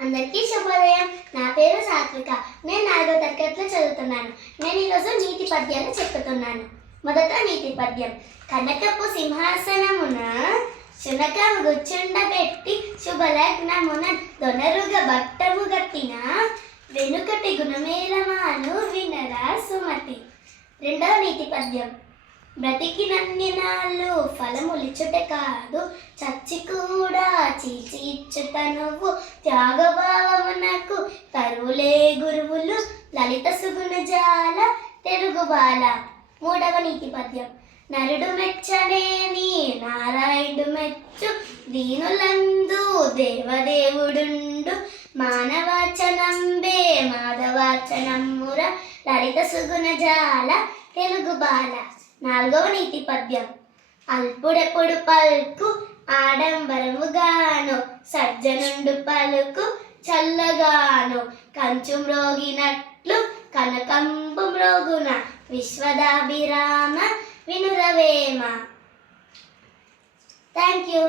అందరికీ శుభోదయం. నా పేరు సాత్విక. నేను 4వ తరగతిలో చదువుతున్నాను. నేను ఈరోజు నీతి పద్యాలు చెప్పుతున్నాను. మొదట నీతి పద్యం. కనకపు సింహాసనమున శునకము గుచ్చుండబెట్టి శుభలగ్నమున దొనరుగ బట్టము గట్టిన వెనుకటి గుణమేలమాను వినరా సుమతి. రెండవ నీతి పద్యం. బ్రతికినన్ని నాళ్ళు ఫలములిచ్చుట కాదు, చచ్చి కూడా చీచి ఇచ్చుట నువ్వు. త్యాగభావమునకు కరువులే గురువులు, లలిత సుగుణ జాల తెలుగుబాల. మూడవ నీతి పద్యం. నరుడు మెచ్చనేని నారాయణుడు మెచ్చు, దీనులందు దేవదేవుడుండు. మానవాచనంబే మాధవాచనమ్ముర, లలిత సుగుణ జాల తెలుగుబాల. నాలుగవ నీతి పద్యం. అల్పుడెప్పుడు పలుకు ఆడంబరముగాను, సజ్జనుండు పలుకు చల్లగాను. కంచు మ్రోగినట్లు కనకంబు మ్రోగున, విశ్వదాభిరామ వినురవేమ. Thank you.